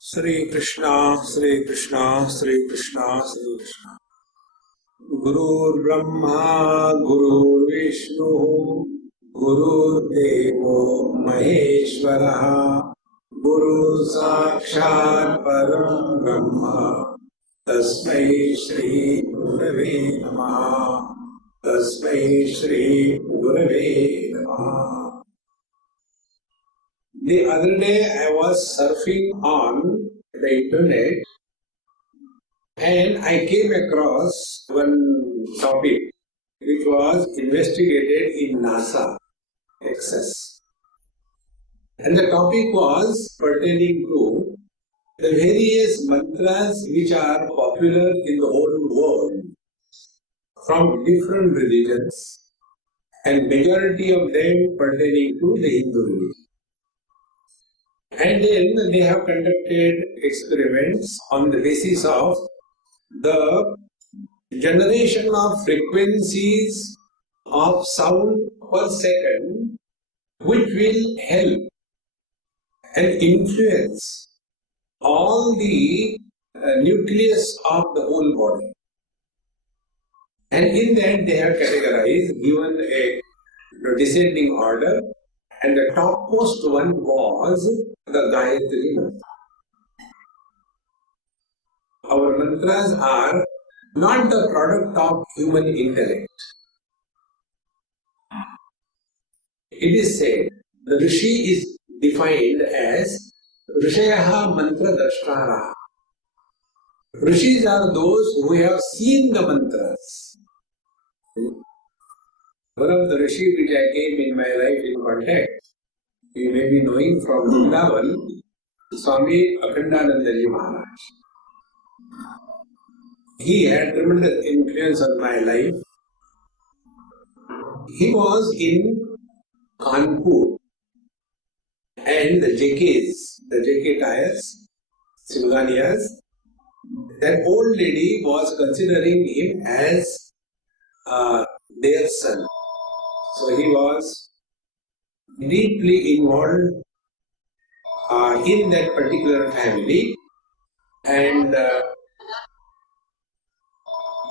Sri Krishna, Sri Krishna, Sri Krishna, Sri Krishna. Guru Brahma, Guru Vishnu, Guru Devo Maheshwara, Guru Sakshat Param Brahma, Tasmai Shri Gurave Namaha, Tasmai Shri Gurave Namaha. The other day I was surfing on the internet and I came across one topic which was investigated in NASA access. And the topic was pertaining to the various mantras which are popular in the whole world from different religions and majority of them pertaining to the Hindu religion. And then they have conducted experiments on the basis of the generation of frequencies of sound per second, which will help and influence all the nucleus of the whole body. And in that they have categorized, given a descending order, and the topmost one was the Gayatri mantra. Our mantras are not the product of human intellect. It is said, the Rishi is defined as Rishayaha mantra drashtara. Rishis are those who have seen the mantras. One of the Rishi which I came in my life in contact, you may be knowing from Vrindavan, Swami Akhandanandaji Maharaj. He had tremendous influence on my life. He was in Kanpur and the JK tires, Simganias, that old lady was considering him as their son. So he was deeply involved in that particular family, and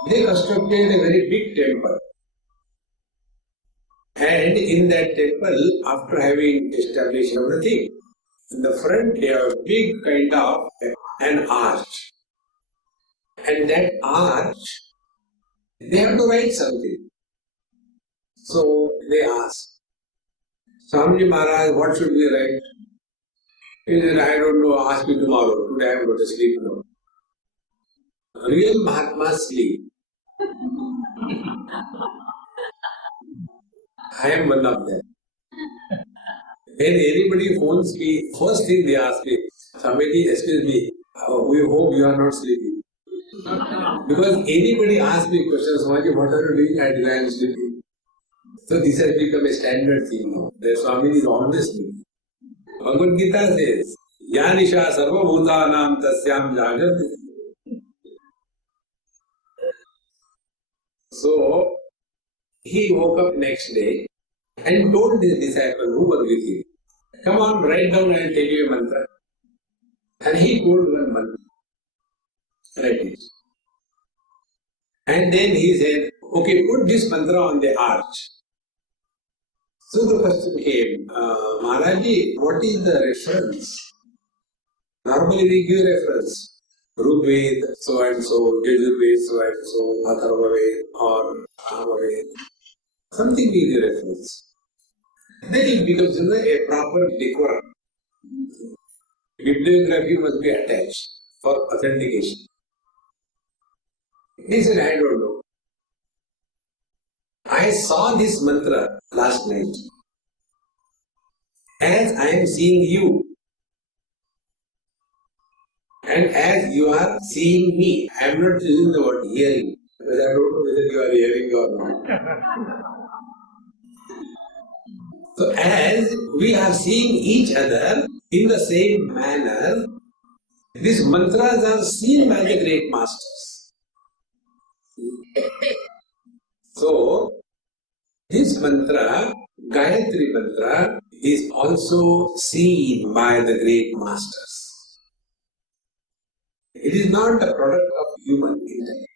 they constructed a very big temple. And in that temple, after having established everything, in the front they have a big kind of an arch. And that arch, they have to write something. So they asked, Swamiji Maharaj, what should we write? He said, I don't know, ask me tomorrow. Today I am going to sleep now. Real Mahatmas sleep. I am one of them. When anybody phones me, first thing they ask me, Swamiji, excuse me, we hope you are not sleeping. Because anybody asks me questions, Swamiji, what are you doing? I am sleeping. So this has become a standard thing now. The Swami is always sleeping. Bhagavad Gita says, Yanisha sarva bhutanam tasyam jagrati. So he woke up next day and told his disciple who were with him, come on, write down and tell you a mantra. And he told one mantra. Write it. And then he said, okay, put this mantra on the arch. So the question came, Maharaji, what is the reference? Normally we give reference. Rugved, so and so, Yajurved, so and so, Atharvaved, or Samaved. Something we give reference. Then it becomes a proper decorum. Bibliography must be attached for authentication. He said, I don't know. I saw this mantra last night. As I am seeing you, and as you are seeing me, I am not using the word hearing, because I don't know whether you are hearing or not. So as we are seeing each other in the same manner, these mantras are seen by the great masters. So this mantra, Gayatri mantra, is also seen by the great masters. It is not a product of human intellect.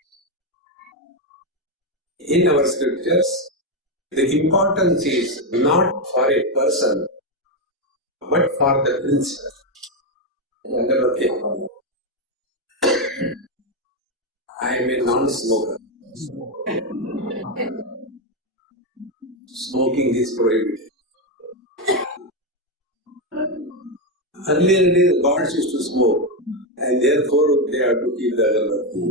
In our scriptures, the importance is not for a person, but for the principle. I am a non-smoker. Smoking is prohibited. Earlier days, gods used to smoke, and therefore they have to keep the agarbatti.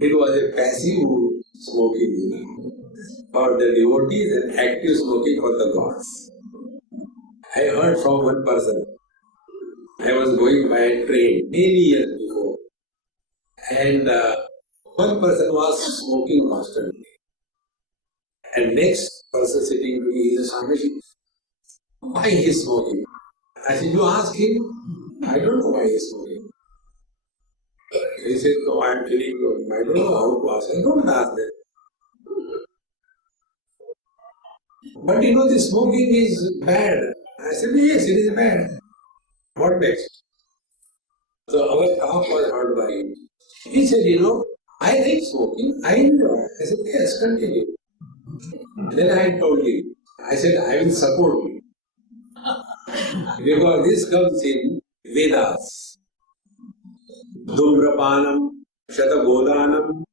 It was a passive smoking for the devotees and active smoking for the gods. I heard from one person. I was going by a train many years before, and one person was smoking constantly, and next person sitting to me is a Swami. Why he is smoking? I said, you ask him. I don't know why he is smoking. He said, no, I am telling you, I don't know how to ask. I don't ask that. But you know, the smoking is bad. I said, yes, it is bad. What next? So our talk was heard by him. He said, you know, I like smoking, I enjoy. I said, yes, continue. Then I told him, I said, I will support you. Because this comes in Vedas. Dhumrapanam, Shatagodanam.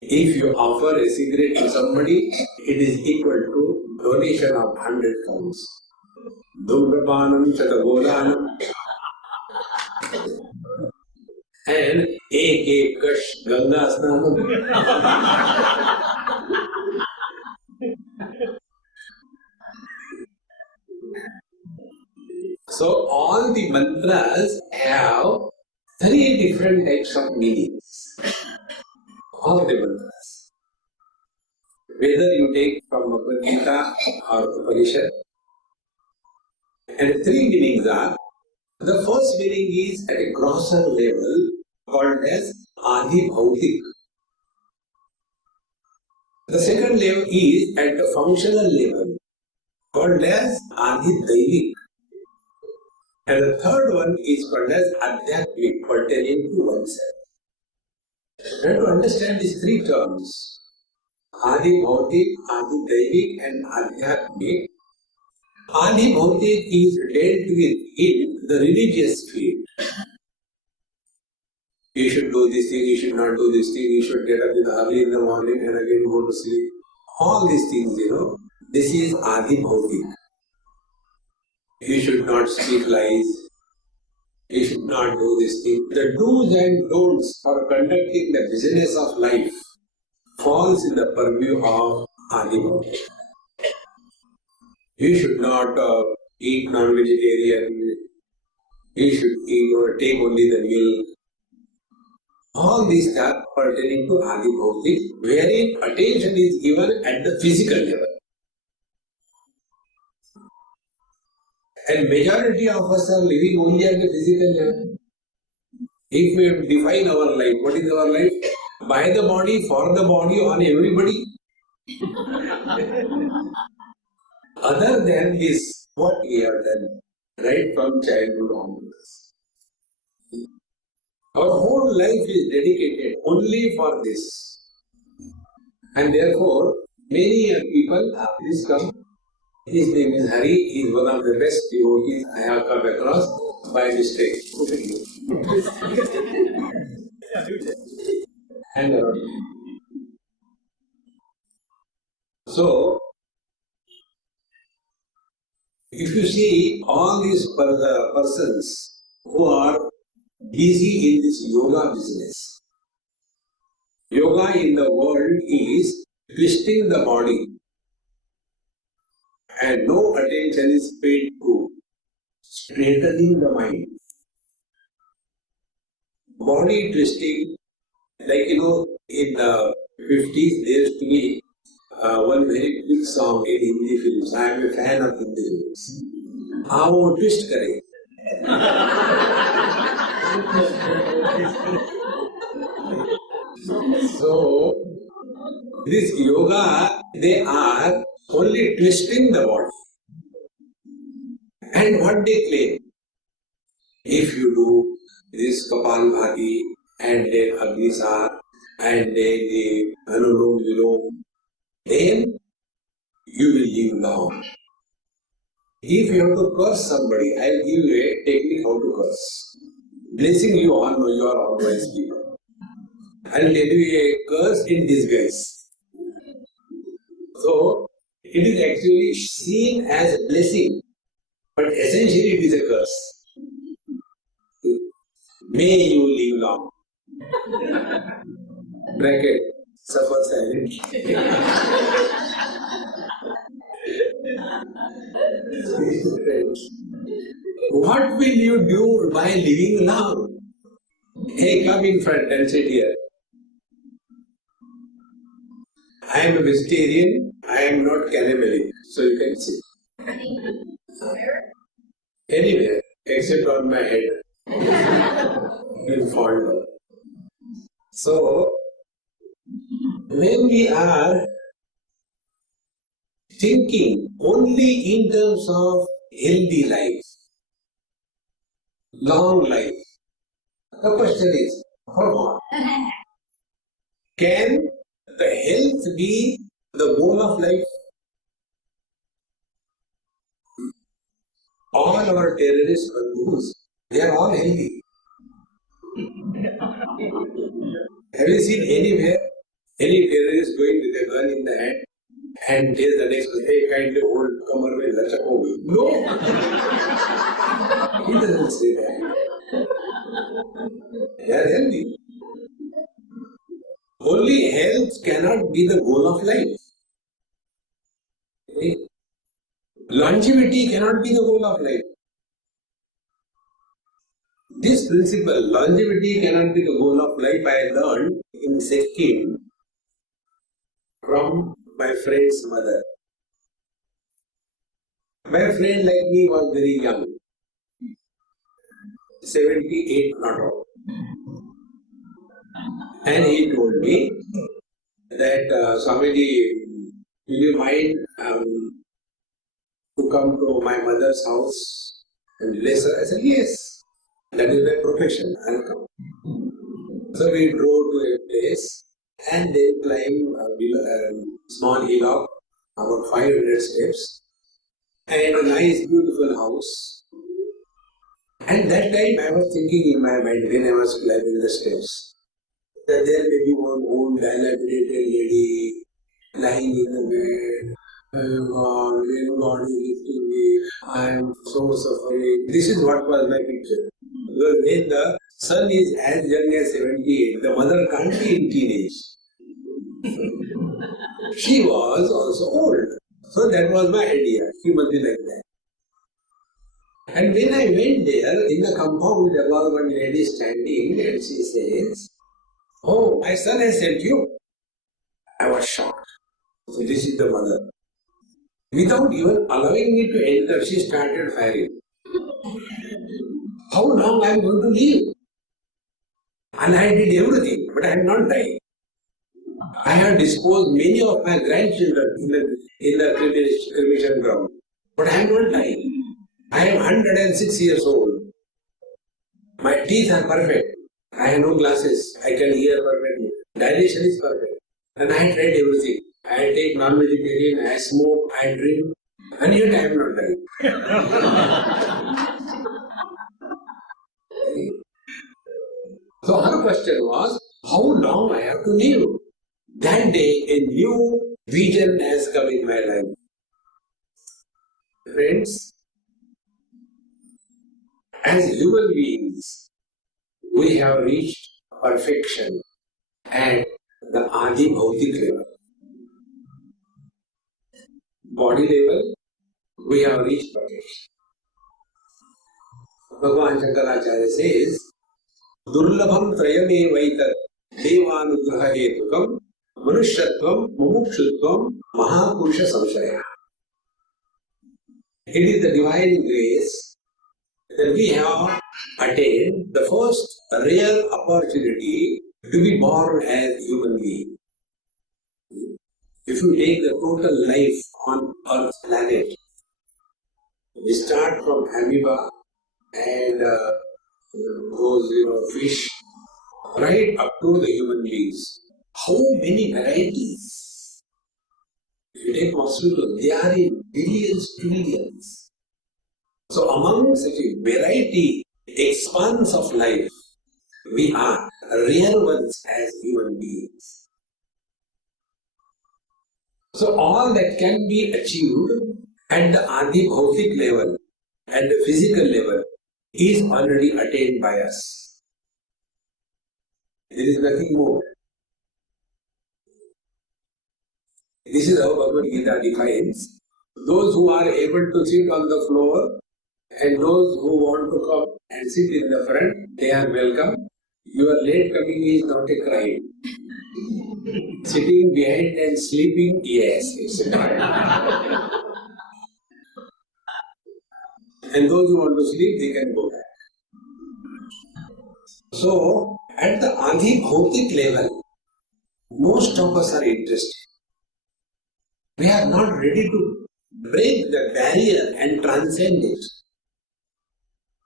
If you offer a cigarette to somebody, it is equal to donation of 100 cows. Dhumrapanam, Shatagodanam. And ek kash Ganga Snanam. So all the mantras have three different types of meanings. All the mantras. Whether you take from Bhagavad Gita or Upanishad. And three meanings are, the first meaning is at a grosser level called as Adi Bhautik. The second level is at the functional level called as Adi Daivik. And the third one is called as Adhyatmik, pertaining to oneself. You have to understand these three terms. Adi Bhautik, Adi Daivik and Adhyatmik. Adi Bhautik is dealt with in the religious field. You should do this thing, you should not do this thing, you should get up early in the morning and again go to sleep. All these things, this is Adi Bhautik. You should not speak lies. You should not do this thing. The do's and don'ts for conducting the business of life falls in the purview of Adi Bhautik. You should not eat non-vegetarian. You should take only the milk. All these are pertaining to Adi Bhautik, wherein attention is given at the physical level. And majority of us are living only at the physical level. If we define our life, what is our life? By the body, for the body, on everybody. Other than this, what we have done right from childhood onwards. Our whole life is dedicated only for this. And therefore, many people have this come. His name is Hari. He is one of the best yogis I have come across by mistake. And so, if you see all these persons who are busy in this yoga business, yoga in the world is twisting the body and no attention is paid to straightening the mind. Body twisting, like in the 50s there used to be one very big song in Hindi films. I am a fan of Hindi films. How वो twist करे. So this yoga, they are only twisting the body. And what they claim? If you do this Kapalbhati and then Agnisar and then the Anulom Vilom, then you will live long. If you have to curse somebody, I'll give you a technique how to curse. Blessing you on your otherwise people. I'll tell you a curse in disguise. So, it is actually seen as a blessing, but essentially it is a curse. May you live long. Bracket, suffer silently. What will you do by living long? Hey, come in front and sit here. I am a vegetarian, I am not cannibalic, so you can sit. Anywhere, except on my head. Will fall down. So, when we are thinking only in terms of healthy life, long life, the question is, for what? Can the health be the goal of life? All our terrorist bandhus, they are all healthy. Have you seen anywhere any terrorist going with a gun in the hand and tells the next one, hey, kindly hold kamar mein lachak ho gayi? No! He doesn't say that. They are healthy. Only health cannot be the goal of life. Longevity cannot be the goal of life. This principle, longevity cannot be the goal of life, I learned in Sikkim from my friend's mother. My friend like me was very young, 78 not all. And he told me that, Swamiji, will you mind to come to my mother's house and bless her? I said, yes, that is my profession, I'll come. So we drove to a place and they climbed a small hill of about 500 steps and a nice beautiful house. And that time I was thinking in my mind when I was climbing the steps that there may be one old dilapidated lady lying in the bed. Oh God, when God is lifting me, I am so suffering. This is what was my picture. Because when the son is as young as 78, the mother can't be in teenage. She was also old. So that was my idea. She must be like that. And when I went there, in the compound, there was one lady standing and she says, oh, my son has sent you. I was shocked. So this is the mother. Without even allowing me to enter, she started firing. How long I am going to live? And I did everything, but I am not dying. I have disposed many of my grandchildren in the cremation ground, but I am not dying. I am 106 years old. My teeth are perfect. I have no glasses. I can hear perfectly. Dilation is perfect. And I had tried everything. I take non-vegetarian, I smoke, I drink, and yet I am not dying. So her question was, how long I have to live? That day, a new vision has come in my life. Friends, as human beings, we have reached perfection at the Adi Bhautik level. Body level, we have reached perfection. Bhagavan Shankaracharya says, Durlabham trayame vaitat devanugraha hetukam manushyattvam mumukshutvam mahapurusha samshaya. It is the divine grace that we have attained the first real opportunity to be born as human being. If you take the total life on Earth's planet, we start from amoeba and those fish, right up to the human beings. How many varieties? If you take mosquitoes, they are in billions, trillions. So among such a variety, expanse of life, we are rare ones as human beings. So all that can be achieved at the Adi Bhautik level, at the physical level, is already attained by us. There is nothing more. This is how Bhagavad Gita defines. Those who are able to sit on the floor and those who want to come and sit in the front, they are welcome. Your late coming is not a crime. Sitting behind and sleeping, yes, it's a crime. And those who want to sleep, they can go back. So, at the Adi Bhautik level, most of us are interested. We are not ready to break the barrier and transcend it.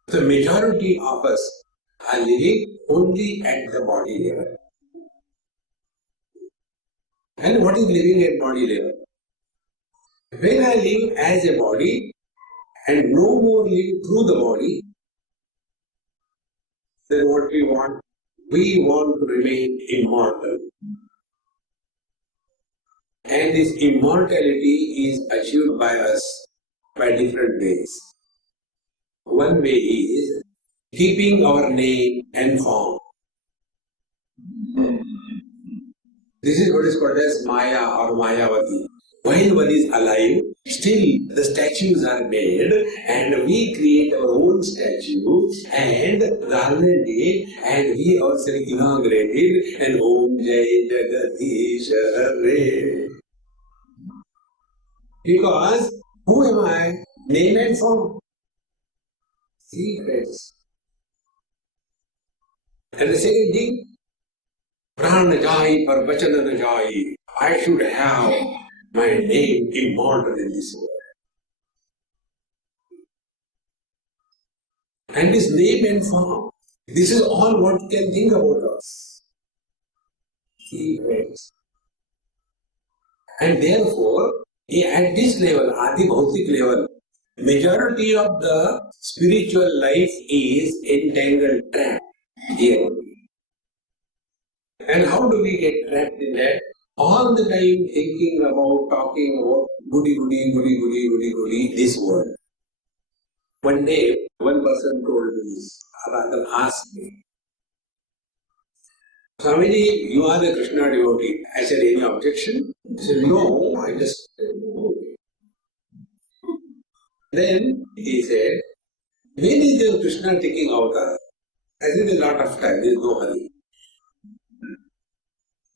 The majority of us are living only at the body level. And what is living at body level? When I live as a body and no more live through the body, then what we want? We want to remain immortal. And this immortality is achieved by us by different ways. One way is keeping our name and form. This is what is called as Maya or Mayavati. While one is alive, still the statues are made and we create our own statue and garland it and we also inaugurate it and Om Jai Jagadish Hare. Because who am I? Name and form. Secrets. And the second thing, Prana Jai par Vachana na Jai. I should have my name immortal in this world. And this name and form, this is all what you can think about us. Secrets. And therefore, at this level, Adi Bhautik level, majority of the spiritual life is entangled, trapped here. And how do we get trapped in that? All the time thinking about, talking about goody, this world. One day, one person told me this, or rather asked me, Swamiji, you are the Krishna devotee. I said, any objection? He said, no, I just... Then he said, when is the Krishna taking avatar? I said, there's a lot of time, there is no hurry.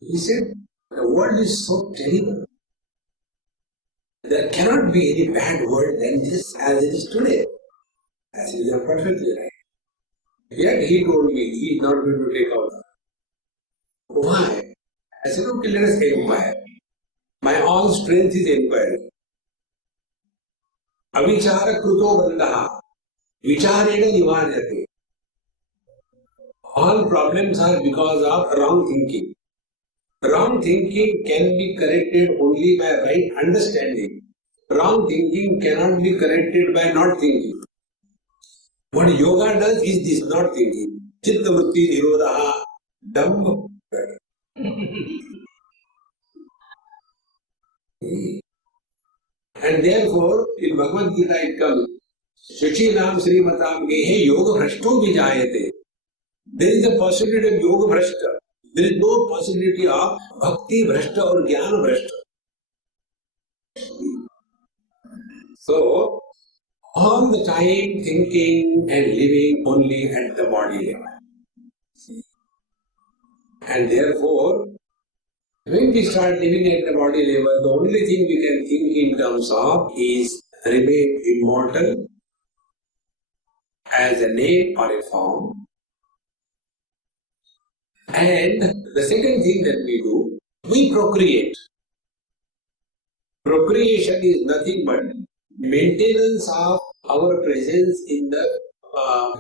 He said, the world is so terrible. There cannot be any bad world than this as it is today. I said, you are perfectly right. Yet he told me he is not going to take avatar. Why? I said, okay, let us inquire. My all strength is inquiry. Avichara kruto bandaha. Vicharena nivarjate. All problems are because of wrong thinking. Wrong thinking can be corrected only by right understanding. Wrong thinking cannot be corrected by not thinking. What yoga does is this, not thinking. Chitta vritti nirodha dhamma. And therefore, in Bhagavad Gita it comes, Shachinam Srimatam Gehe Yoga Bhrashto Vijayate. There is a possibility of Yoga Bhrashta. There is no possibility of Bhakti Bhrashta or Jnana Bhrashta. So, all the time thinking and living only at the body level. And therefore, when we start living at the body level, the only thing we can think in terms of is remain immortal as a name or a form. And the second thing that we do, we procreate. Procreation is nothing but maintenance of our presence in the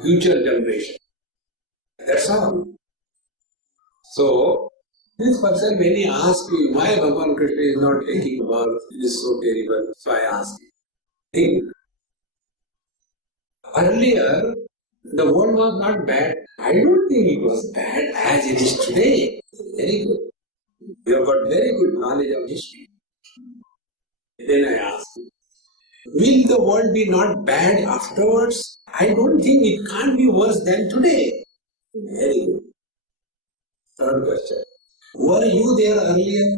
future generation. That's all. So, this person, when he asks me why Bhagavan Krishna is not taking birth, it is so terrible. So I ask him. Think. Earlier, the world was not bad. I don't think it was bad as it is today. Very good. You have got very good knowledge of history. Then I ask him, will the world be not bad afterwards? I don't think it can't be worse than today. Very good. Third question. Were you there earlier?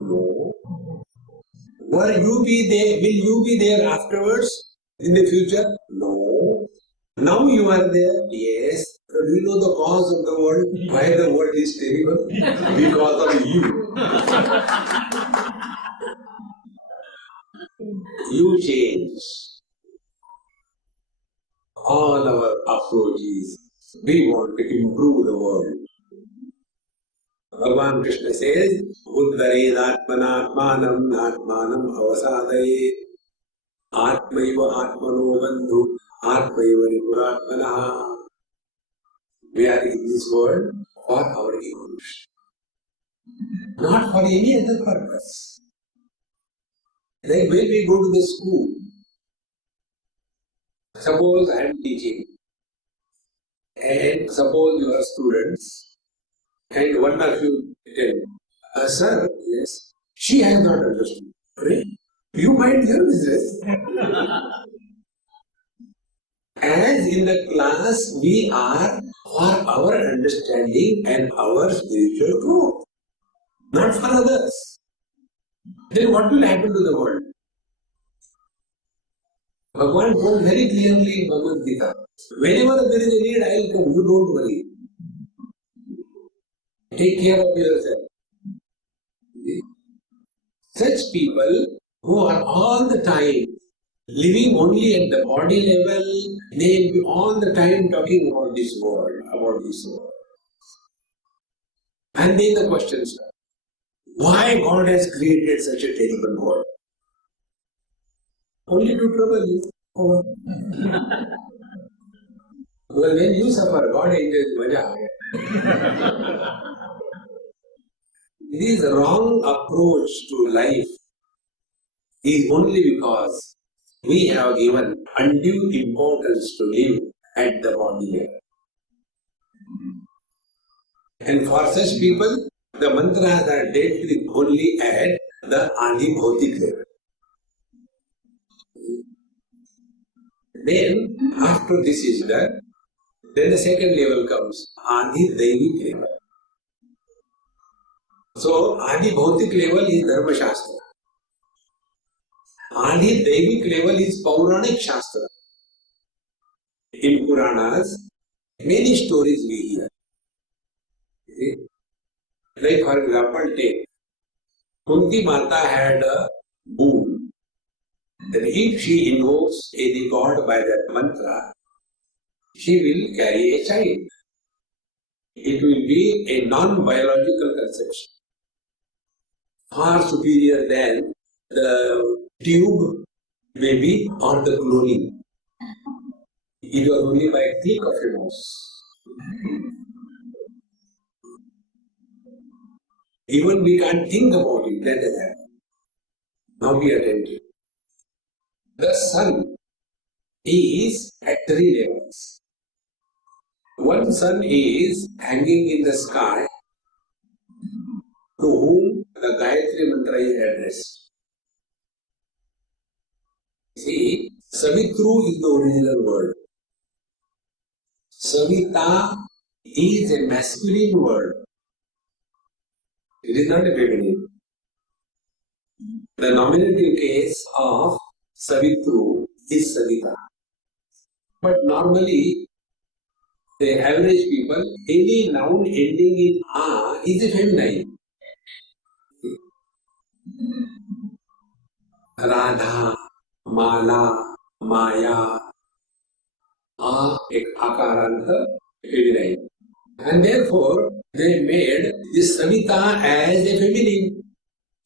No. Will you be there afterwards? In the future? No. Now you are there? Yes. Do you know the cause of the world? Why the world is terrible? Because of you. You change. All our approaches. We want to improve the world. Bhagavan Krishna says, Uddharedatmanatmanam natmanam avasadaye atmaiva atmano bandhu atmaiva rikuratmanaha. We are in this world for our evolution, not for any other purpose. Like when we go to the school, suppose I am teaching, and suppose you are students, and one of you tell, sir, yes, she has not understood. Right? You mind your business. As in the class, we are for our understanding and our spiritual growth, not for others. Then what will happen to the world? Bhagavan told very clearly in Bhagavad Gita, whenever there is a need, I will come, you don't worry. Take care of yourself. Such people who are all the time living only at the body level, they will be all the time talking about this world, about this world. And then the question starts, why God has created such a terrible world? Only to trouble you. Oh. Well, when you suffer, God enjoys maja. This wrong approach to life is only because we have given undue importance to live at the body level. And for such people, the mantras are dealt with only at the Adibhautik level. Then, after this is done, then the second level comes, Adi-Daivik level. So, Adi-Bhautik level is Dharma Shastra. Adi-Daivik level is Pauranik Shastra. In Puranas, many stories we hear. See? Like for example, take Kunti Mata had a boon that if she invokes any god by that mantra, she will carry a child. It will be a non-biological conception, far superior than the tube baby or the cloning. It was only by a click of a mouse. Even we can't think about it, that has happened. Now be attentive. The sun is at three levels. One sun is hanging in the sky to whom the Gayatri mantra is addressed. See, Savitru is the original word. Savita is a masculine word. It is not a feminine. The nominative case of Savitru is Savita. But normally, the average people, any noun ending in A is a feminine. Radha, Mala, Maya, A एक आकारांत feminine. And therefore, they made this Savita as a feminine.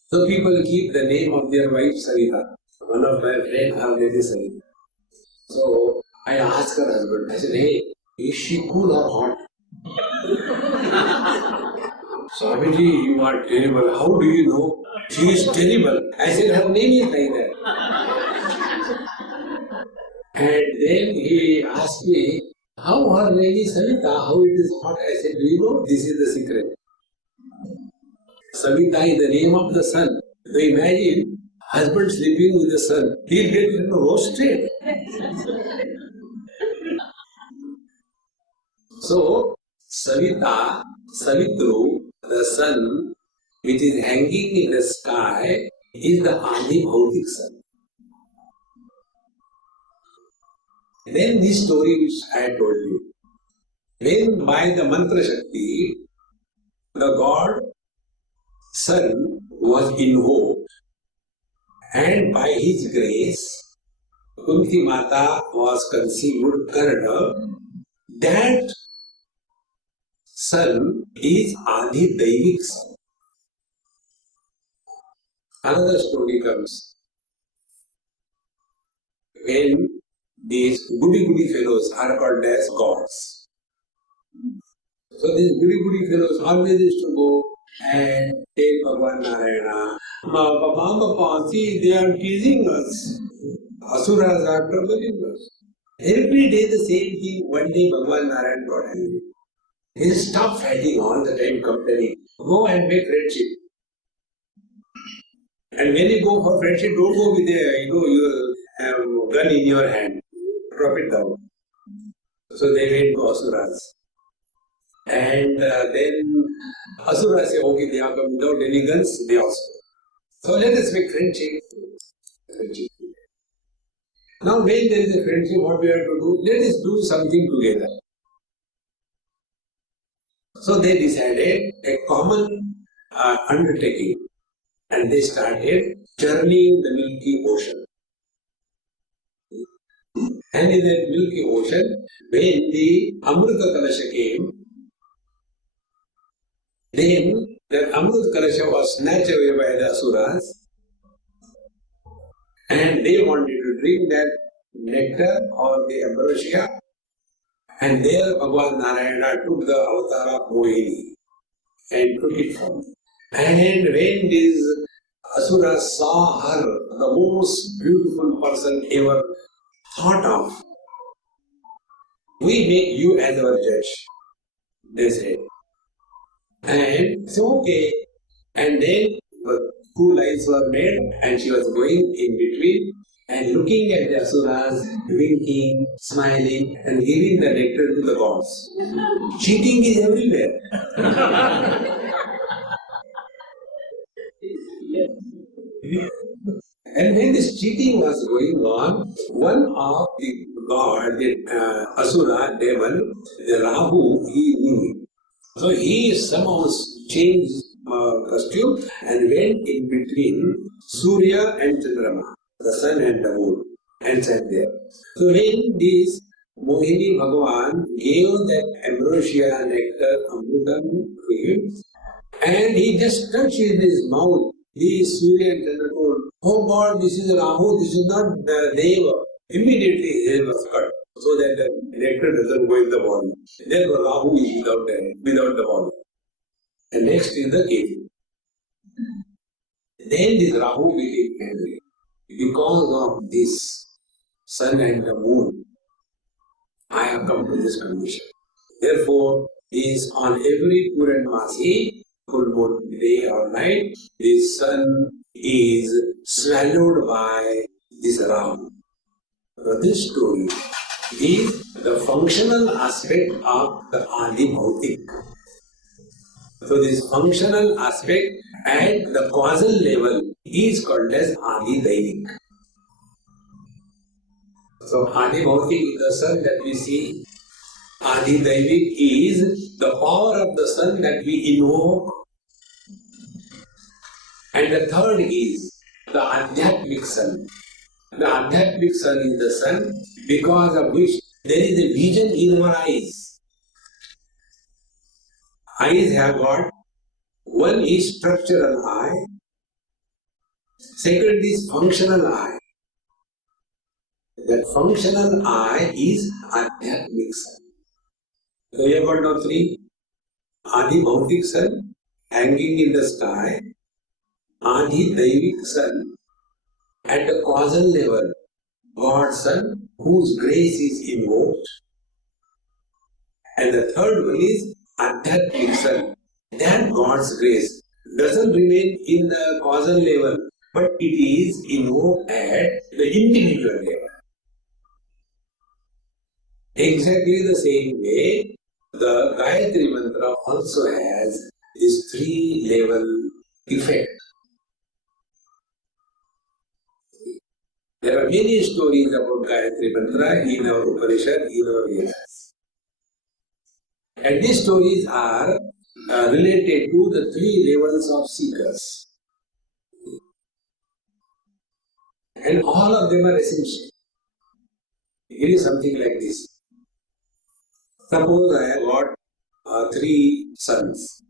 So people keep the name of their wife Savita. One of my friends, her name is Savita. So I asked her husband, I said, hey, is she cool or hot? Swamiji, you are terrible. How do you know? She is terrible. I said, her name is like that. And then he asked me, how her name is Savita, how it is hot. I said, do you know? This is the secret. Savita is the name of the sun. So imagine husband sleeping with the sun. He'll get roasted. So, Savita, Savitru, the sun, which is hanging in the sky, is the Adi Bhautik sun. Then this story which I told you, when by the mantra Shakti, the god sun was invoked, and by his grace, Kunti Mata was conceived, Karna, that sun is Adi Daivik sun. Another story comes when these goody fellows are called as gods. So these goody fellows always used to go and take Bhagavan Narayana. Papa, see, they are teasing us. Asuras are troubling us. Every day the same thing. One day Bhagavan Narayana got angry. He said, stop fighting all the time complaining. Go and make friendship. And when you go for friendship, don't go with your gun in your hand. Drop it down. So they went to Asuras. And then Asuras say, okay, they are come without any guns, they also. So let us make friendship. Now when there is a friendship, what we have to do? Let us do something together. So they decided a common undertaking. And they started journeying the Milky Ocean. And in that Milky Ocean, when the Amrita Kalasha came, then that Amrita Kalasha was snatched away by the Asuras, and they wanted to drink that nectar or the ambrosia, and there Bhagavan Narayana took the avatar of Mohini and took it from them. And when these Asuras saw her, the most beautiful person ever thought of, we make you as our judge, they said. And so, okay. And then two lines were made, and she was going in between and looking at the Asuras, winking, smiling, and giving the nectar to the gods. Cheating is everywhere. And when this cheating was going on, one of the god, the Asura devil, the Rahu, he knew it. So he somehow changed costume and went in between Surya and Chandrama, the sun and the moon, and sat there. So when this Mohini Bhagavan gave that ambrosia nectar Amrutam to him, and he just touched with his mouth, the Surya and Chandra told, oh God, this is Rahu, this is not the Deva. Immediately his head was cut, so that the nectar doesn't go in the body. Therefore Rahu is without the body. And next is the cave. Then this Rahu became angry. Because of this sun and the moon, I have come to this condition. Therefore, is on every Purnamasi, full moon day or night, the sun is swallowed by this Rahu. So this story is the functional aspect of the Adi Bhautik. So this functional aspect at the causal level is called as Adi Daivik. So Adi Bhautik is the sun that we see. Adi Daivik is the power of the sun that we invoke. And the third is the Adhyatmic sun. The Adhyatmic sun is the sun because of which there is a vision in our eyes. Eyes have got, one is structural eye, second is functional eye. That functional eye is Adhyatmic sun. So you have got now three. Adi Bhautik sun hanging in the sky, Adi Daivik sun at the causal level, God's son whose grace is invoked, and the third one is Adhyatmic son. That God's grace doesn't remain in the causal level, but it is invoked at the individual level. Exactly the same way, the Gayatri mantra also has this three-level effect. There are many stories about Gayatri mantra in our Upanishad, in our Vedas. And these stories are related to the three levels of seekers. And all of them are essential. It is something like this. Suppose I have got three sons.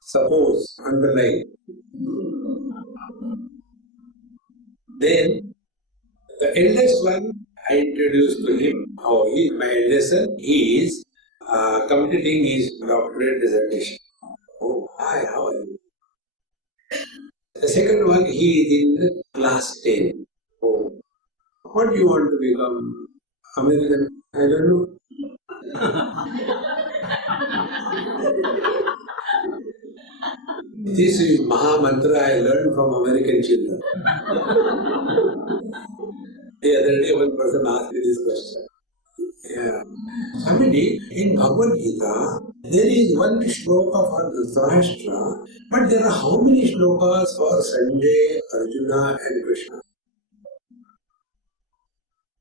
Suppose, underline. Then the eldest one, I introduced to him how he, my eldest son, he is completing his doctorate dissertation. Oh, hi, how are you? The second one, he is in class 10. Oh, what do you want to become? American? I don't know. This is Maha Mantra I learned from American children. The other day, one person asked me this question. Yeah. Swami, in Bhagavad Gita, there is one shloka for Dhritarashtra, but there are how many shlokas for Sanjay, Arjuna, and Krishna?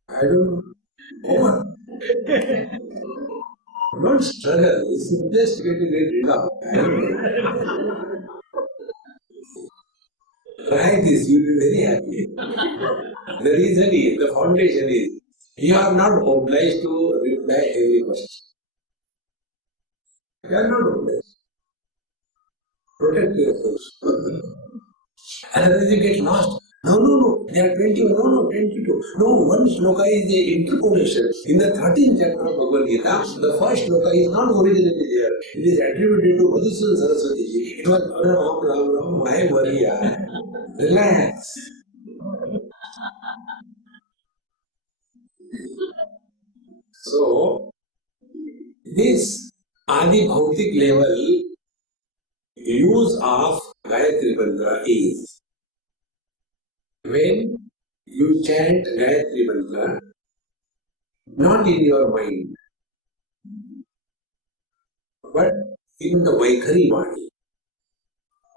I don't know. Over. Don't struggle. It's just get it up. I don't know. Try this, you'll be very happy. The reason is, the foundation is, you are not obliged to reply every question. You are not obliged. Protect yourself. Otherwise you get lost. No, there are 21, no, 22. No, one shloka is the interpolation. In the 13th chapter of Bhagavad Gita, the first shloka is not originally there. It is attributed to Madhusudan Saraswati ji. It was Ram, why worry? Relax. So, this Adi Bhautik level use of Gayatri Mantra is when you chant Gayatri Mantra, not in your mind, but in the Vaikhari Vani.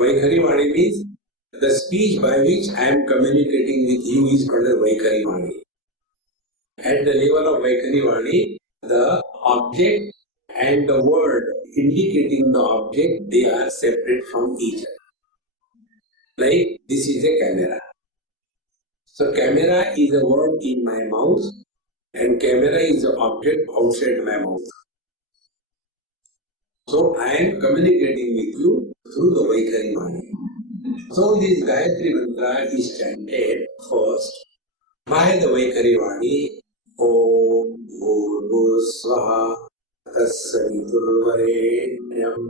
Vaikhari Vani means the speech by which I am communicating with you is called Vaikhari Vani. At the level of Vaikhari Vani, the object and the word indicating the object, they are separate from each other. Like this is a camera. So camera is a word in my mouth and camera is the object outside my mouth. So I am communicating with you through the Vaikhari Vani. So this Gayatri Mantra is chanted first by the Vaikhari Vani. Om Bhurbu Swaha Tassavitulvarenyam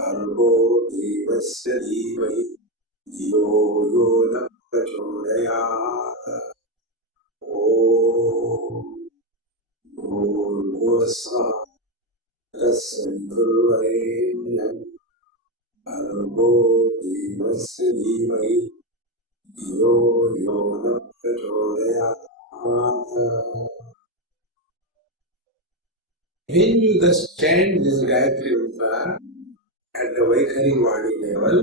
Bhargo Devasya Dhimahi Yo Yo Na Prachodayat. Om Bhurbu Swaha Tassavitulvarenyam Bhargo Devasya Dhimahi Yo Yo Na Prachodayat. When you thus chant this Gayatri Mantra at the Vaikhari Vani level,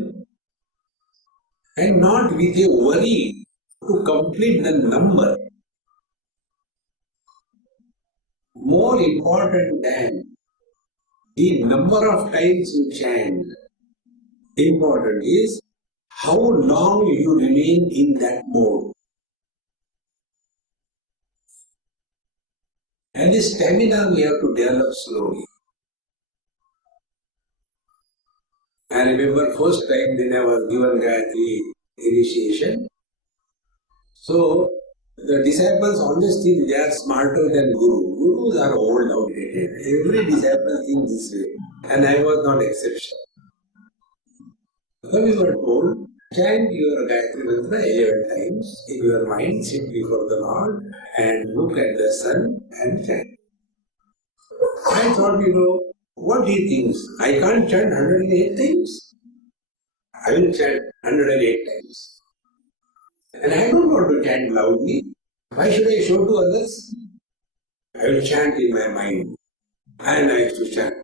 and not with a worry to complete the number, more important than the number of times you chant, important is how long you remain in that mode. And this stamina we have to develop slowly. I remember first time when I was given Gayatri initiation. So the disciples always think they are smarter than Guru. Gurus are old, outdated. Every disciple thinks this way. And I was not exception. So we were told, chant your Gayatri Mantra 11 times in your mind, sit before the Lord and look at the sun and chant. I thought, what he thinks? I can't chant 108 times. I will chant 108 times. And I don't want to chant loudly. Why should I show to others? I will chant in my mind. And I have to chant.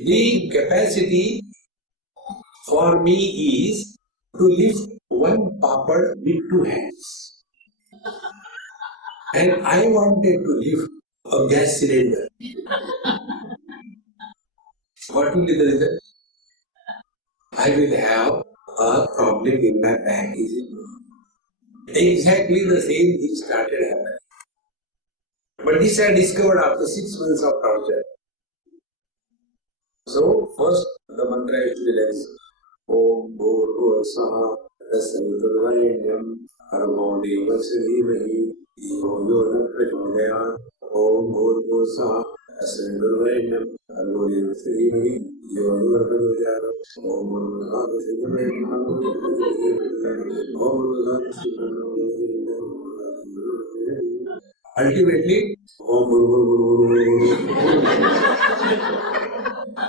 The capacity for me is to lift one papad with two hands. And I wanted to lift a gas cylinder. What will be the result? I will have a problem in my back. Is it not? Exactly the same thing started happening. But this I discovered after 6 months of torture. So, first the mantra is to be like this. Om Bhurva Saha Tasavitavayam Armo Devasya Dhimahi Dhiyo Yona Prachodayat Om Bhurva Saha Tasavitavayam Armo Devasya Dhimahi Dhiyo Yona Prachodayat Om Bhurva Saha Tasavitavayam Armo Devasya Dhimahi Om Bhurva Saha Ultimately, Om Bhurva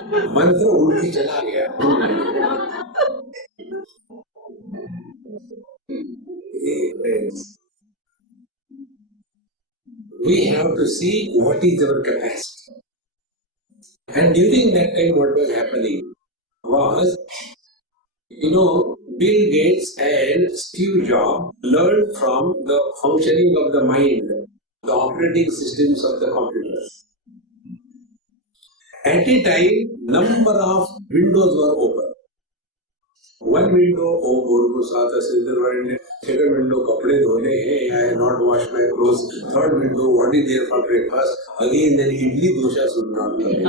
मंत्र उड़ के चला गया. We have to see what is our capacity. And during that time, what was happening was, Bill Gates and Steve Jobs learned from the functioning of the mind, the operating systems of the computers. At a time, number of windows were open. One window, oh, Guru Sata Siddharvande. Second window, Kapde Dhone, hey, I have not washed my clothes. Third window, what is there for breakfast? Again, then Idli Dosha should not come.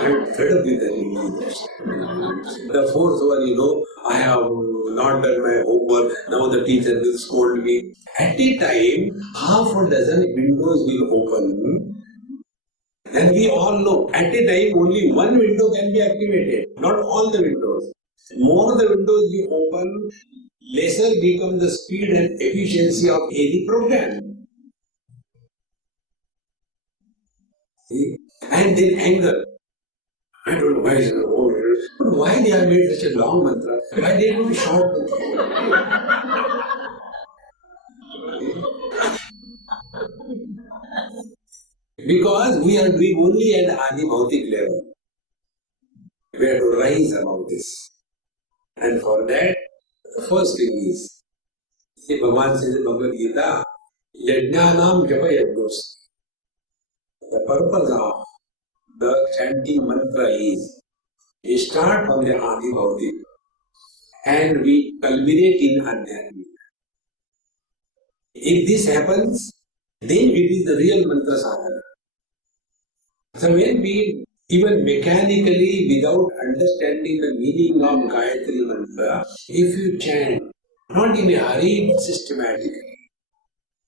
I'm fed up with that Idli Dosha. The fourth one, I have not done my homework. Now the teacher will scold me. At a time, half a dozen windows will open. And we all know, at a time, only one window can be activated, not all the windows. More the windows you open, lesser becomes the speed and efficiency of any program. See? And then anger. I don't know why it's but why they have made such a long mantra? Why they don't short mantra? Because we are doing only at Adi Bhautik level. We have to rise above this. And for that, the first thing is, see, Bhagavan says in Bhagavad Gita, Yajnanam Japa Yajnos. The purpose of the chanting mantra is, we start from the Adi Bhautik and we culminate in Adhyatmik. If this happens, then it is the real mantra sadhana. So when we even mechanically, without understanding the meaning of Gayatri mantra, if you chant, not in a hurry but systematically,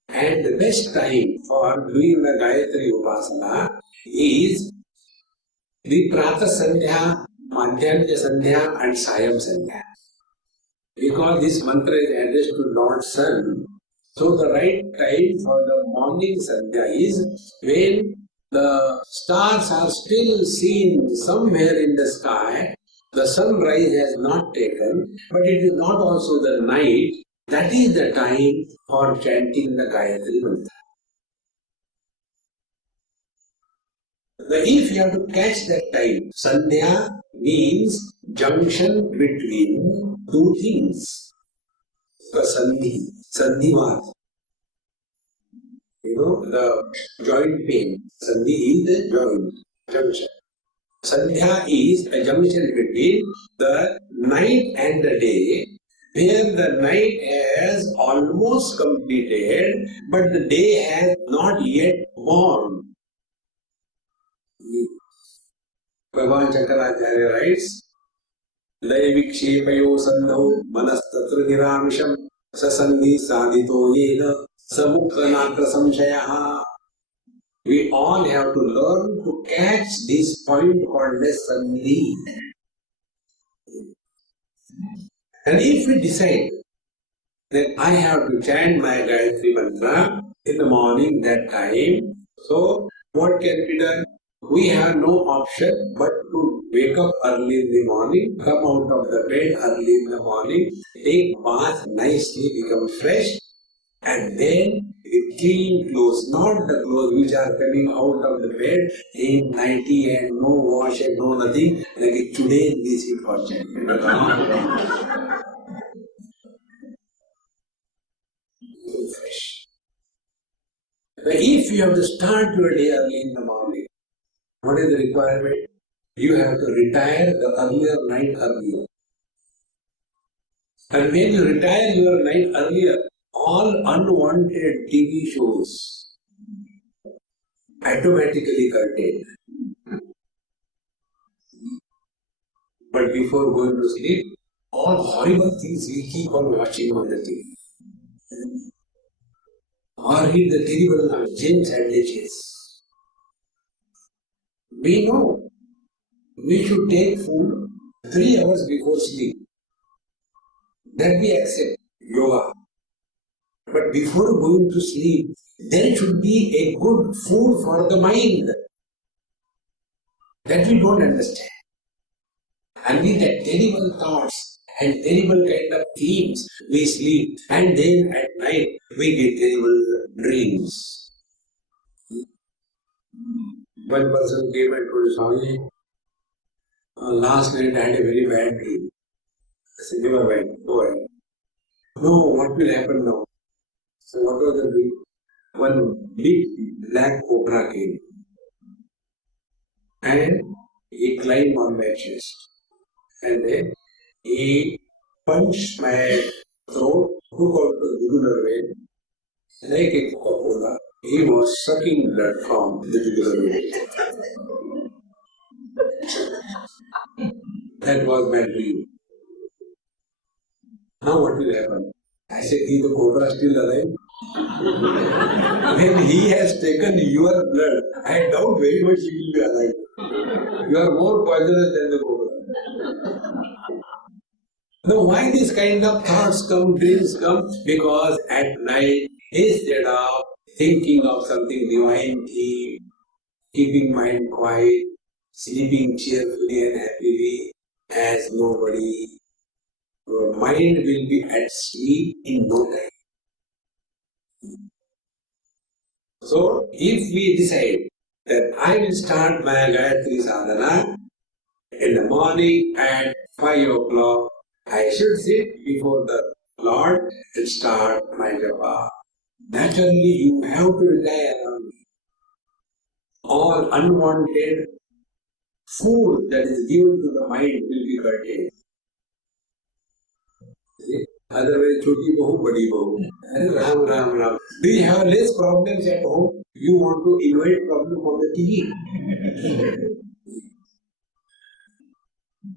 and the best time for doing the Gayatri Upasana is the Prata Sandhya, Madhyamya Sandhya and Sayam Sandhya. Because this mantra is addressed to Lord Sun, so the right time for the morning Sandhya is when the stars are still seen somewhere in the sky, the sunrise has not taken, but it is not also the night. That is the time for chanting the Gayatri mantra. If you have to catch that time, Sandhya means junction between two things. Sandhi, Sandhivat. The joint pain. Sandhi is the joint, junction. Sandhya is a junction between the night and the day, where the night has almost completed, but the day has not yet born. Bhagavan Shankaracharya writes, Laivikshepayo sandhau manastatra niramisham sasandhi sadhito yena samuktanatra samshayaha. We all have to learn to catch this point called as sandhi. And if we decide that I have to chant my Gayatri mantra in the morning that time, so what can be done? We have no option but to wake up early in the morning, come out of the bed early in the morning, take bath nicely, become fresh, and then with clean clothes, not the clothes which are coming out of the bed in nighty and no wash and no nothing, like today this is for chant. Fresh. But if you have to start your day early in the morning, what is the requirement? You have to retire the earlier night earlier. And when you retire your night earlier, all unwanted TV shows automatically curtailed. But before going to sleep, all horrible things we keep on watching on the TV. Or read the terrible James adage. We know we should take food 3 hours before sleep. That we accept yoga. But before going to sleep, there should be a good food for the mind. That we don't understand. And with that terrible thoughts and terrible kind of themes, we sleep. And then at night, we get terrible dreams. One person came and told Swami, last night I had a very bad dream. I said, never mind, go ahead. No, what will happen now? So what was the dream? One big black cobra came and he climbed on my chest and then he punched my throat, took out the jugular vein like a Coca-Cola. He was sucking blood from the jugular vein. That was my dream. Now what will happen? I said, is the cobra still alive? When he has taken your blood, I doubt very much he will be alive. You are more poisonous than the cobra. Now, why this kind of thoughts come, dreams come? Because at night, instead of thinking of something divine, keeping mind quiet, sleeping cheerfully and happily, as nobody, your mind will be at sleep in no time. So, if we decide that I will start my Gayatri sadhana in the morning at 5 o'clock, I should sit before the Lord and start my japa. Naturally, you have to retire all unwanted food that is given to the mind will be curtailed. Otherwise, choti bahu, badi bahu. Ram, ram, ram. Do you have less problems at home? You want to invite problem on the TV.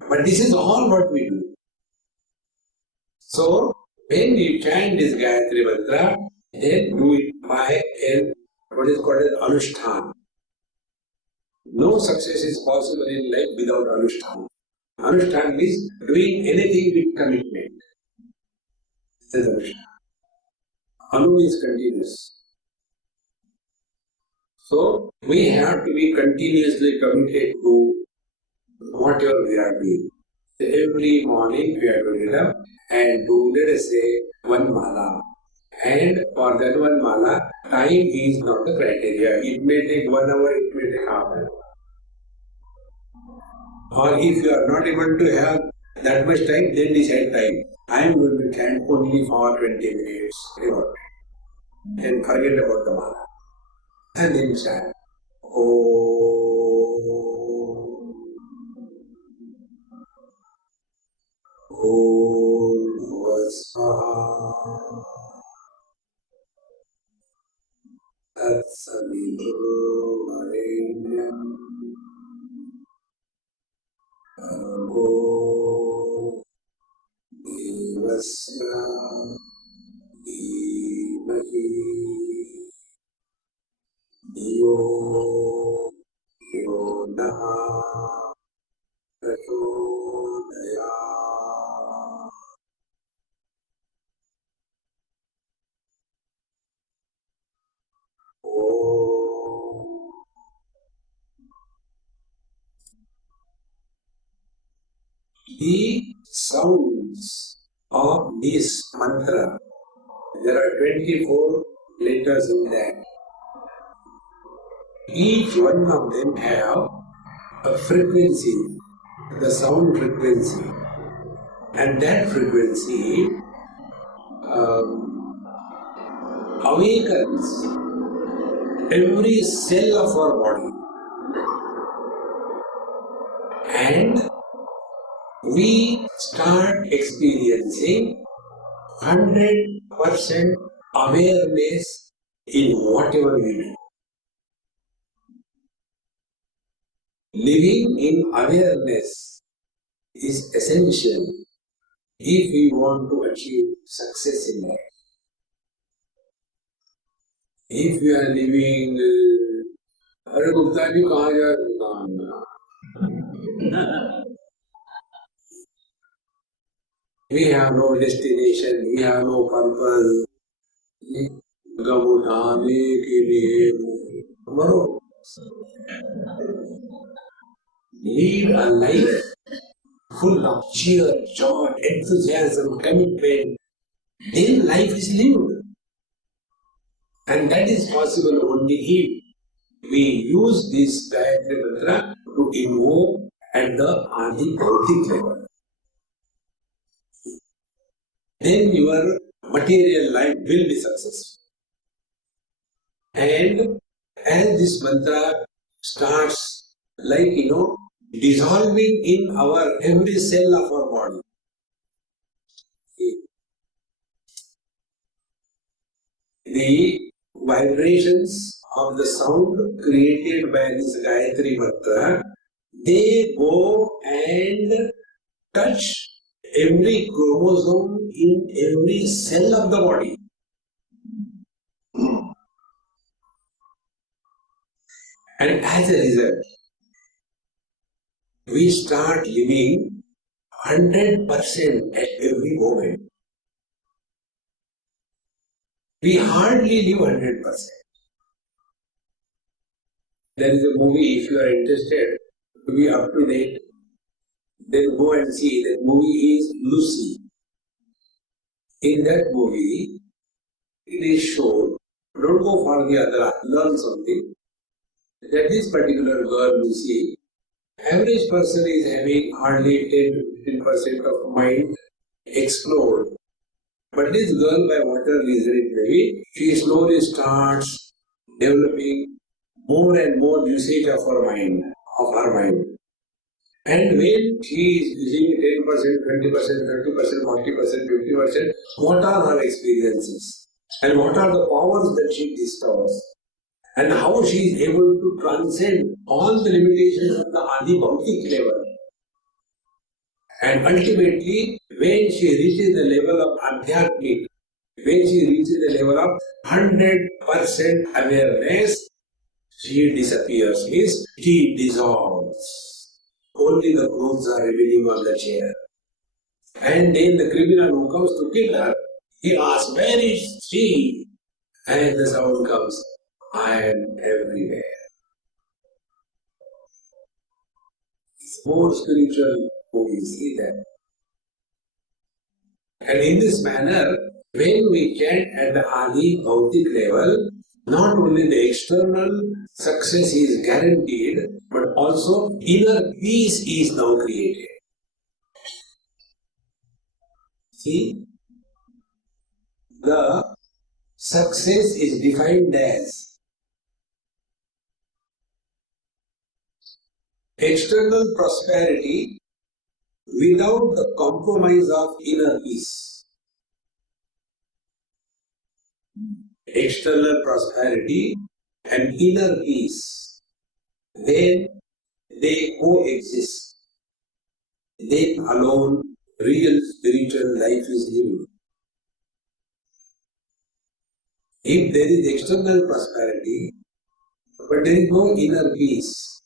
But this is all what we do. So, when you chant this Gayatri mantra, then do it by what is called as Anushtan. No success is possible in life without Anushtan. Anushtan means doing anything with commitment. That is Anushtan. Anu is continuous. So, we have to be continuously committed to whatever we are doing. So every morning we have to get up and do, let us say, one mala. And for that one mala, time is not the criteria. It may take 1 hour, it may take half an hour. Or if you are not able to have that much time, then decide time. I am going to chant only for 20 minutes. And forget about the mala. And then chant. Om Vasvaha Tatsaviturvarenyam Bhargo Devasya Dhimahi Dhiyo Yo Naha Prachodaya. The sounds of this mantra, there are 24 letters in that. Each one of them have a frequency, the sound frequency. And that frequency awakens every cell of our body. And we start experiencing 100% awareness in whatever we do. Living in awareness is essential if we want to achieve success in life. If we are living, Hare Gupta ji kaha jaya? We have no destination, we have no purpose. गम उठाने के लिए मरो. Lead a life full of cheer, joy, enthusiasm, commitment. Then life is lived. And that is possible only if we use this Gayatri mantra to invoke at the Adi Bhautik level. Then your material life will be successful. And as this mantra starts, like dissolving in our every cell of our body, the vibrations of the sound created by this Gayatri mantra, they go and touch every chromosome in every cell of the body. And as a result, we start living 100% at every moment. We hardly live 100%. There is a movie, if you are interested to be up to date, then go and see. That movie is Lucy. In that movie, it is shown, don't go for the other, learn something. That this particular girl, Lucy, average person is having hardly 10-15% of mind explored. But this girl, by whatever reason it may be, she slowly starts developing more and more usage of her mind. And when she is using 10%, 20%, 30%, 40%, 50%, what are her experiences? And what are the powers that she discovers? And how she is able to transcend all the limitations of the Adi Bhautik level. And ultimately, when she reaches the level of Adhyatmik, when she reaches the level of 100% awareness, she disappears, means she dissolves. Only the clothes are remaining on the chair. And then the criminal who comes to kill her, he asks, where is she? And the sound comes, I am everywhere. It's more spiritual movie, see that. And in this manner, when we chant at the Adi Bhautik level, not only the external success is guaranteed, but also inner peace is now created. See, the success is defined as external prosperity without the compromise of inner peace. External prosperity and inner peace, then they coexist. Then alone real spiritual life is evil. If there is external prosperity, but there is no inner peace,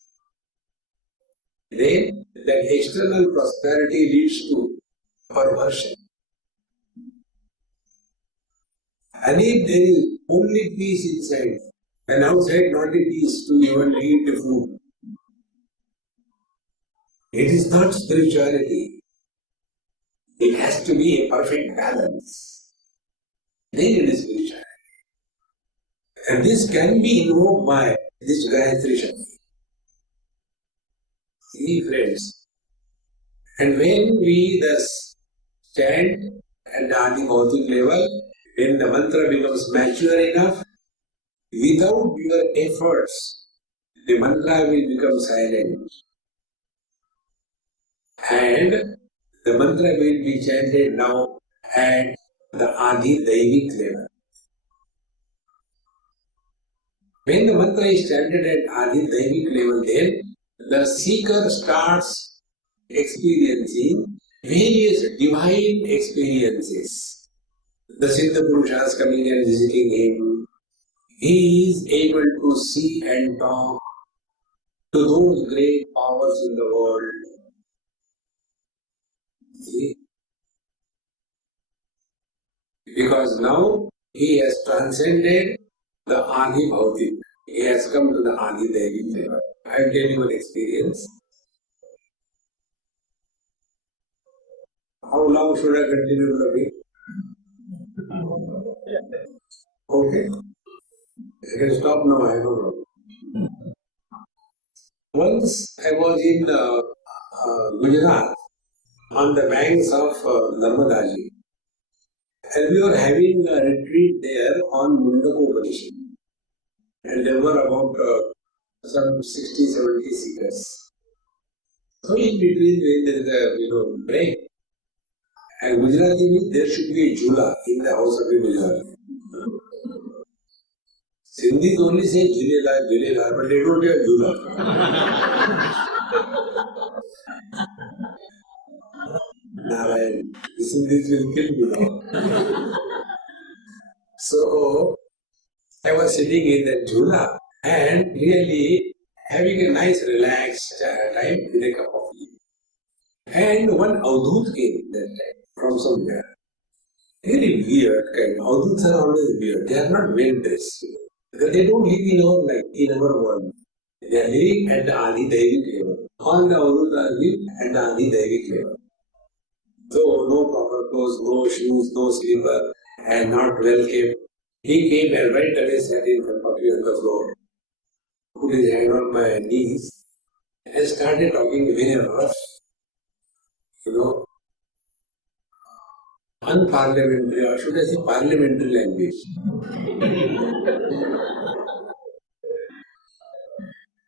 then that external prosperity leads to perversion. And if there is only peace inside, and outside not a peace to even eat the food, it is not spirituality. It has to be a perfect balance. Then it is spirituality. And this can be invoked by this Gayatri Shakti. See friends, and when we thus stand at the Adi Bhautik level, when the mantra becomes mature enough, without your efforts, the mantra will become silent. And the mantra will be chanted now at the Adi Daivik level. When the mantra is chanted at Adi Daivik level, then the seeker starts experiencing various divine experiences. The Siddha Purushas coming and visiting him, he is able to see and talk to those great powers in the world. See? Because now he has transcended the Adi Bhautik. He has come to the Adi Daivik level. I will tell you an experience. How long should I continue loving? Okay. I can stop now, I don't know. Once I was in Gujarat on the banks of Narmadaji, and we were having a retreat there on Mundaka Upanishad. And there were about some 60, 70 seekers. So in between when there is a break, and Gujarati means there should be a jhula in the house of a Gujarati. Sindhis only say Jhulelal, Jhulelal, but they don't have jhula. Narayan, the Sindhis will kill you now. So I was sitting in that jhula and really having a nice relaxed time with a cup of tea. And one Avdut came that time from somewhere. Very weird kind. Avduts are always weird. They are not well dressed. Because they don't live in our life, in our world. They are living at the Adi Daivik level. All the Avduts are living at the Adi Daivik level. So no proper clothes, no shoes, no slipper, and not well kept. He came and right away sat in front of me on the floor, put his hand on my knees, and started talking very rough, unparliamentary, or should I say parliamentary language.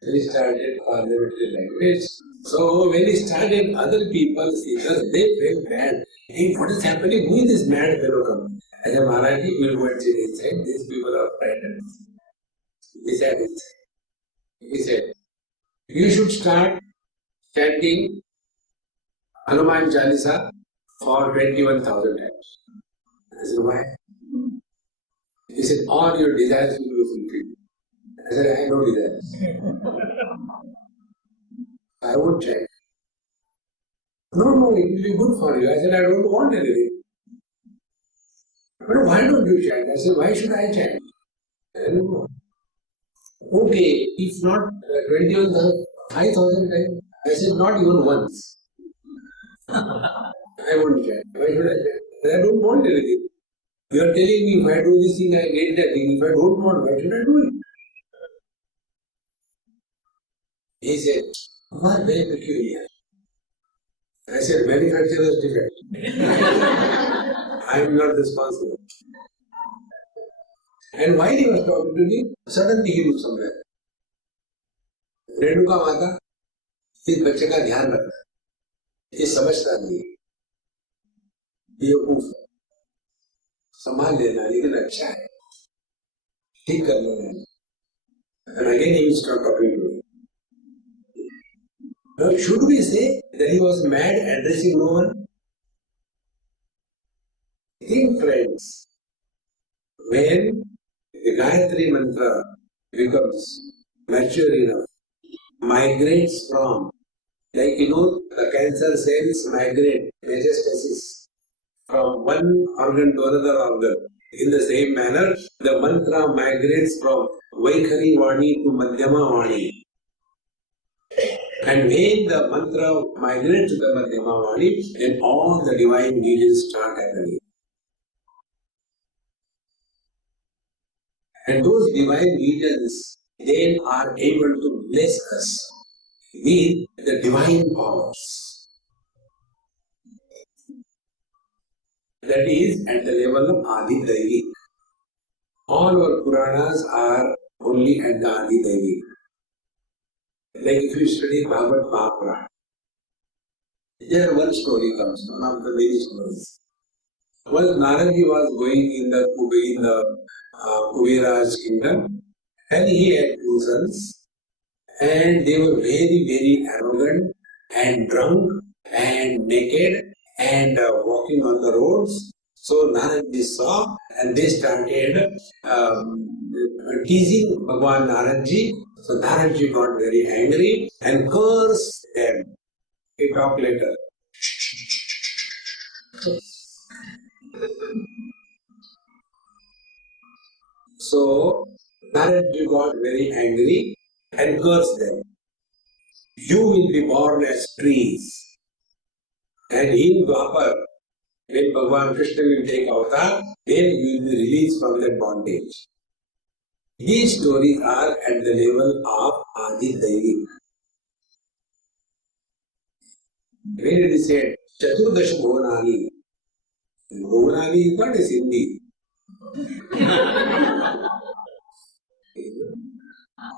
He started parliamentary language. So when he started, other people, they felt bad. Hey, what is happening? Who is this mad fellow coming? As a Marathi, we will go and sit inside. These people are frightened. He said, you should start chanting Hanuman Chalisa for 21,000 times. I said, why? He said, all your desires will be fulfilled. I said, I have no desires. I won't chant. No, it will be good for you. I said, I don't want anything. But why don't you chant? I said, why should I chant? I don't know. Okay, if not 21,000, 5,000 times. I said, not even once. I won't chant. Why should I chant? I don't want anything. You are telling me if I do this thing, I get that thing. If I don't want, why should I do it? He said, you are very peculiar. I said, manufacturer's defect. I am not responsible. And while he was talking to me, suddenly he looked somewhere. Renuka माता इस बच्चे का ध्यान रखना, ये समझता नहीं, ये संभाल लेना, लेकिन अच्छा है, ठीक कर लेना. And again he started talking to me. Now, should we say that he was mad, addressing no one? Think friends, when the Gayatri mantra becomes mature enough, migrates from, like the cancer cells migrate, metastasis, from one organ to another organ. In the same manner, the mantra migrates from Vaikhari Vani to Madhyama Vani. And when the mantra migrates to the Madhyama Vani, then all the divine visions start happening. And those divine visions then are able to bless us with the divine powers. That is at the level of Adi Daivik. All our Puranas are only at the Adi Daivik. Like if you study Bhagavad Mahapuran, there one story comes, one of the many stories. Once Naraji was going in the Kuberaj kingdom, and he had two sons, and they were very, very arrogant and drunk and naked and walking on the roads. So Naraji saw and they started teasing Bhagwan Naraji. So Naraji got very angry and cursed them. He talked later. So Naraji got very angry and cursed them. You will be born as trees. And in Dwapar, when Bhagavan Krishna will take avatar, then you will be released from that bondage. These stories are at the level of Adi Daivik. When it is said, Chaturdash Bhuvanani, Bhuvanani is not a Sindhi.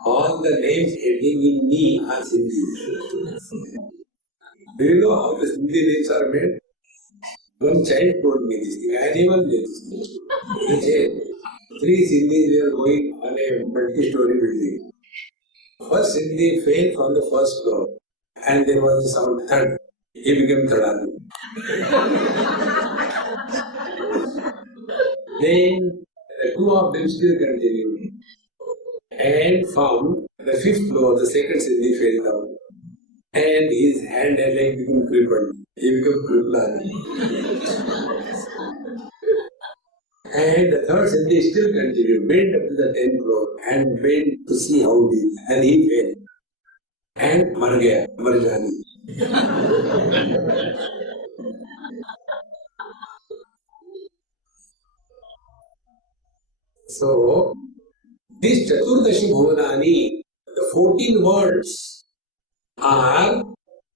All the names ending in ni are Sindhi. Do you know how the Sindhi names are made? One child told me this thing. I never knew this thing. He said, 3 Sindhis were going on a multi-story building. First Sindhi fell from the first floor and there was a sound thud. He became Thadani. Then the 2 of them still continued and found the 5th floor, the second Sindhi fell down. And his hand and leg became crippled. He became Kriplani. And the 3rd Sindhi still continued, went up to the 10th floor and went to see how he is. And he fell. And mar gaya, mar jani. So, this Chaturdashi Bhuvanani, the 14 words are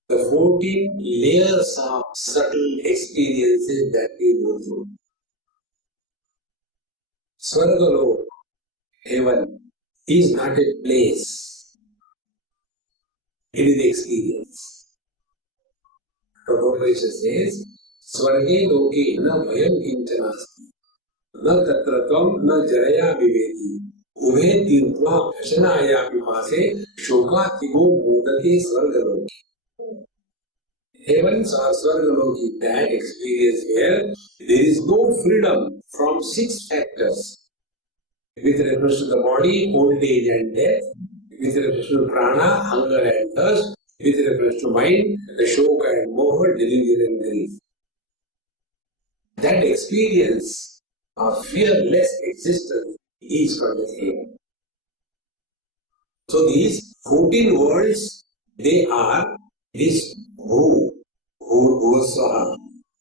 the 14 layers of subtle experiences that we go through. Swargalok, heaven, is not a place. It is the experience. Prabhupada says, Swarge loke na bhayam kinchanasti, na tatratvam na jaraya viveti, ubhe tirtva bhashanaya vipase, shoka tigo bodhate swargaloke. Heavens or Swargaloki, that experience where there is no freedom from 6 factors. With reference to the body, old age and death. With reference to prana, hunger and thirst. With reference to mind, the shoka and moha, delirium and grief. That experience of fearless existence is from the heaven. So these 14 worlds, they are this who Swaha.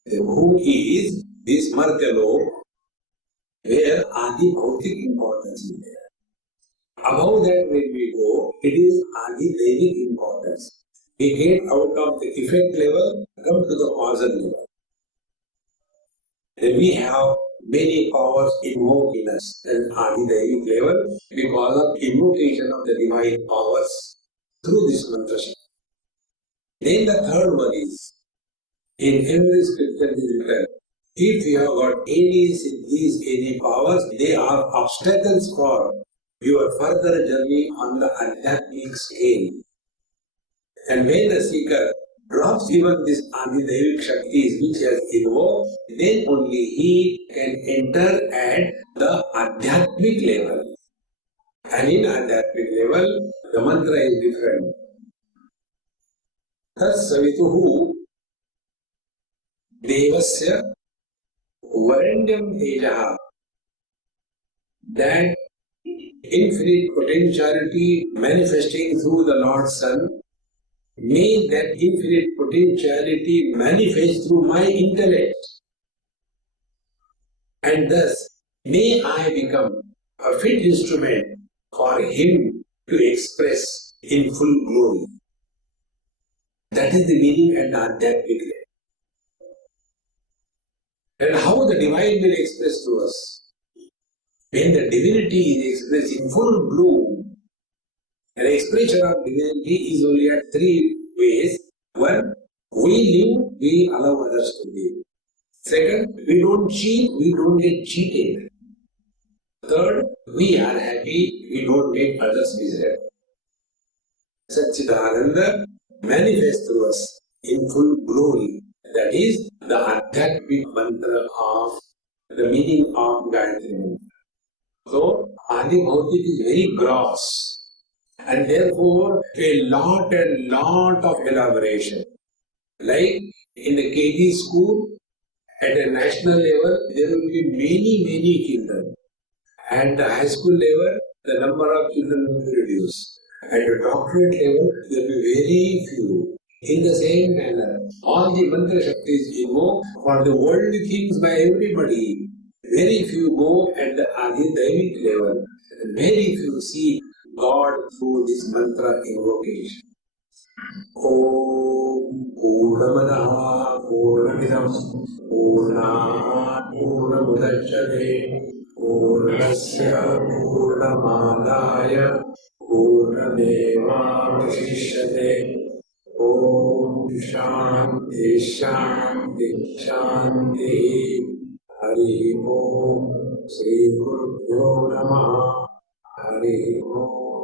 The who is this Martyalok, where Adi Bhautik importance is there. Above that when we go, it is Adi Daivik importance. We get out of the effect level, come to the causal level. Then we have many powers invoked in us. Then Adi Daivik level, because of invocation of the divine powers through this mantra. Then the third one is, in every scripture is written, if you have got any siddhis, any powers, they are obstacles for your further journey on the Adhyatmic scale. And when the seeker drops even this Adidevik Shaktis which has invoked, then only he can enter at the Adhyatmic level. And in Adhyatmic level, the mantra is different. Thus Savituhu Devasya Varanyam Tejaha, that infinite potentiality manifesting through the Lord's Son, may that infinite potentiality manifest through my intellect, and thus may I become a fit instrument for Him to express in full glory. That is the meaning and Adhyatmic level. And how the divine will express to us? When the divinity is expressed in full bloom, an expression of divinity is only at three ways. One, we live, we allow others to live. Second, we don't cheat, we don't get cheated. Third, we are happy, we don't make others miserable. Satchidananda manifests through us in full glory. That is the Adhyatmic mantra of the meaning of Gayatri. So, Adi Bhautik is very gross, and therefore a lot and lot of elaboration. Like in the KG school, at a national level, there will be many children. At the high school level, the number of children will be reduced. At the doctorate level, there will be very few. In the same manner, all the mantra shaktis go for the world things by everybody. Very few go at the Adhyatmic level. Very few see God through this mantra invocation. Om Purnamadaha Purnamidam Purnat Purnamudachyate Purnasya Purnamadaya Purnamevavasishyate. Om Shanti Shanti Shanti. Hari Om Sri Gurubhyo Namaha. Hari Om.